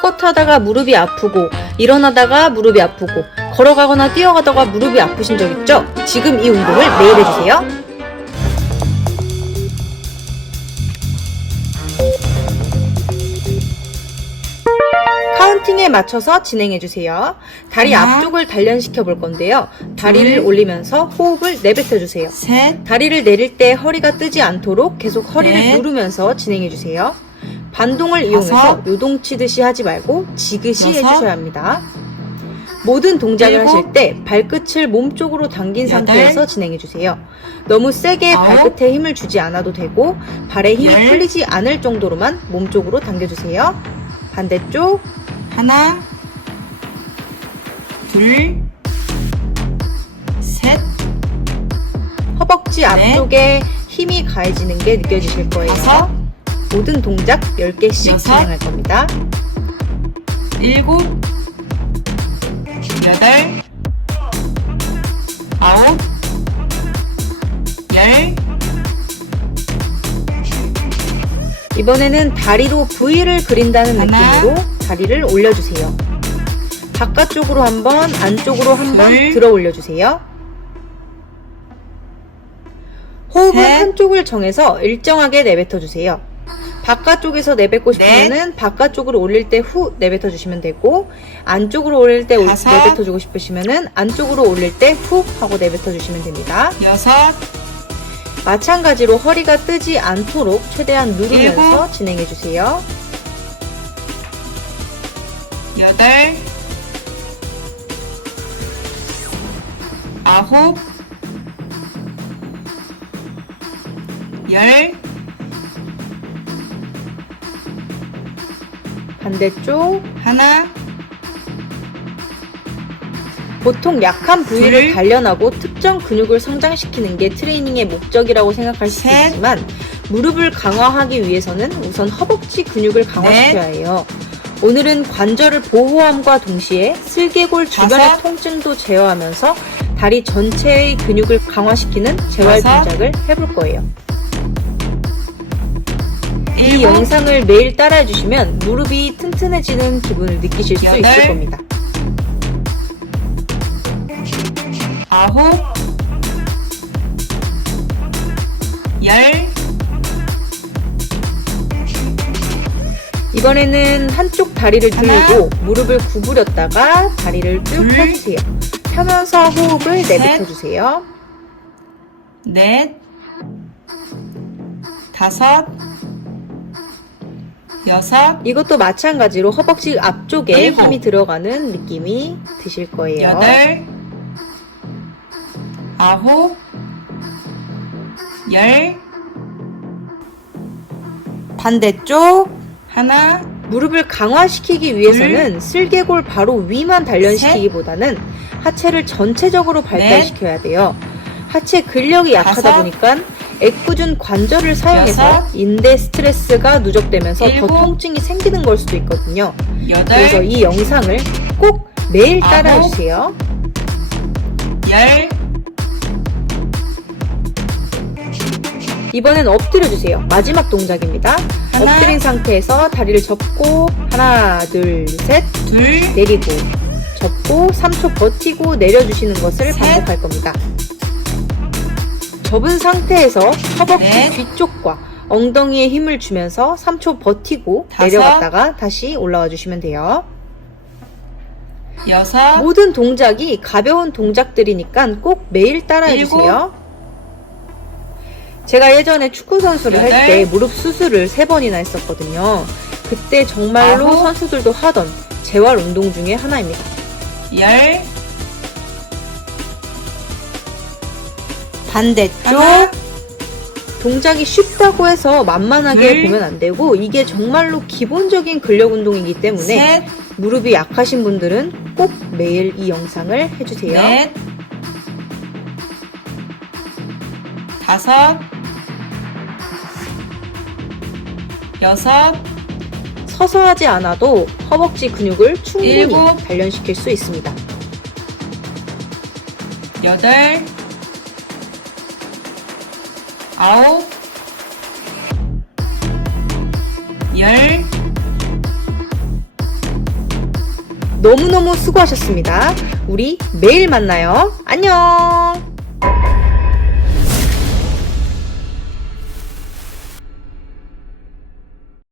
스쿼트 하다가 무릎이 아프고 일어나다가 무릎이 아프고 걸어가거나 뛰어가다가 무릎이 아프신 적 있죠? 지금 이 운동을 매일 해주세요. 카운팅에 맞춰서 진행해주세요. 다리 하나, 앞쪽을 단련시켜 볼 건데요. 다리를 둘, 올리면서 호흡을 내뱉어 주세요. 셋, 다리를 내릴 때 허리가 뜨지 않도록 계속 허리를 넷. 누르면서 진행해주세요. 반동을 이용해서. 요동치듯이 하지 말고 지그시. 해주셔야 합니다. 모든 동작을. 하실 때 발끝을 몸쪽으로 당긴. 상태에서 진행해 주세요. 너무 세게. 발끝에 힘을 주지 않아도 되고 발에 힘이 열. 풀리지 않을 정도로만 몸쪽으로 당겨 주세요. 반대쪽 하나, 둘, 셋, 허벅지 넷. 앞쪽에 힘이 가해지는 게 느껴지실 거예요. 모든 동작 10개씩 여섯. 진행할 겁니다. 일곱, 여덟, 아홉, 열, 이번에는 다리로 V를 그린다는 하나. 느낌으로 다리를 올려주세요. 바깥쪽으로 한번, 안쪽으로 한번 둘. 들어 올려주세요. 호흡은 셋. 한쪽을 정해서 일정하게 내뱉어주세요. 바깥쪽에서 내뱉고 넷. 싶으면은 바깥쪽으로 올릴 때 후 내뱉어 주시면 되고 안쪽으로 올릴 때 올- 다섯. 내뱉어 주고 싶으시면은 안쪽으로 올릴 때 후 하고 내뱉어 주시면 됩니다. 여섯, 마찬가지로 허리가 뜨지 않도록 최대한 누르면서 일곱. 진행해 주세요. 여덟, 아홉, 열, 반대쪽 하나, 보통 약한 부위를 둘. 단련하고 특정 근육을 성장시키는 게 트레이닝의 목적이라고 생각할 수 셋. 있지만 무릎을 강화하기 위해서는 우선 허벅지 근육을 강화시켜야 해요. 오늘은 관절을 보호함과 동시에 슬개골 주변의 다섯. 통증도 제어하면서 다리 전체의 근육을 강화시키는 재활 다섯. 동작을 해볼 거예요. 이 영상을 매일 따라해 주시면 무릎이 튼튼해지는 기분을 느끼실 수. 있을 겁니다. 아홉, 열, 이번에는 한쪽 다리를. 들고 무릎을 구부렸다가 다리를 쭉 둘. 펴주세요. 펴면서 호흡을 셋. 내뱉어주세요. 넷, 다섯, 여섯, 이것도 마찬가지로 허벅지 앞쪽에 일곱. 힘이 들어가는 느낌이 드실 거예요. 여덟, 아홉, 열, 반대쪽. 하나, 무릎을 강화시키기 위해서는 슬개골 바로 위만 단련시키기보다는 하체를 전체적으로 발달시켜야 돼요. 하체 근력이 약하다 다섯. 보니까 애꿎은 관절을 사용해서 여섯. 인대 스트레스가 누적되면서 더 일곱. 통증이 생기는 걸 수도 있거든요. 여덟, 그래서 이 영상을 꼭 매일 아홉. 따라해 주세요. 열, 이번엔 엎드려 주세요. 마지막 동작입니다. 하나. 엎드린 상태에서 다리를 접고 하나, 둘, 셋 둘, 내리고 접고 3초 버티고 내려주시는 것을 셋. 반복할 겁니다. 접은 상태에서 허벅지 넷. 뒤쪽과 엉덩이에 힘을 주면서 3초 버티고 다섯. 내려갔다가 다시 올라와 주시면 돼요. 여섯, 모든 동작이 가벼운 동작들이니까 꼭 매일 따라해 일곱. 주세요. 제가 예전에 축구 선수를 할. 때 무릎 수술을 세 번이나 했었거든요. 그때 정말로 아홉. 선수들도 하던 재활 운동 중에 하나입니다. 열, 반대쪽 동작이 쉽다고 해서 만만하게 둘. 보면 안 되고 이게 정말로 기본적인 근력 운동이기 때문에 셋, 무릎이 약하신 분들은 꼭 매일 이 영상을 해주세요. 넷, 다섯, 여섯, 서서 하지 않아도 허벅지 근육을 충분히 일곱. 단련시킬 수 있습니다. 여덟, 아홉, 열. 너무너무 수고하셨습니다. 우리 매일 만나요. 안녕!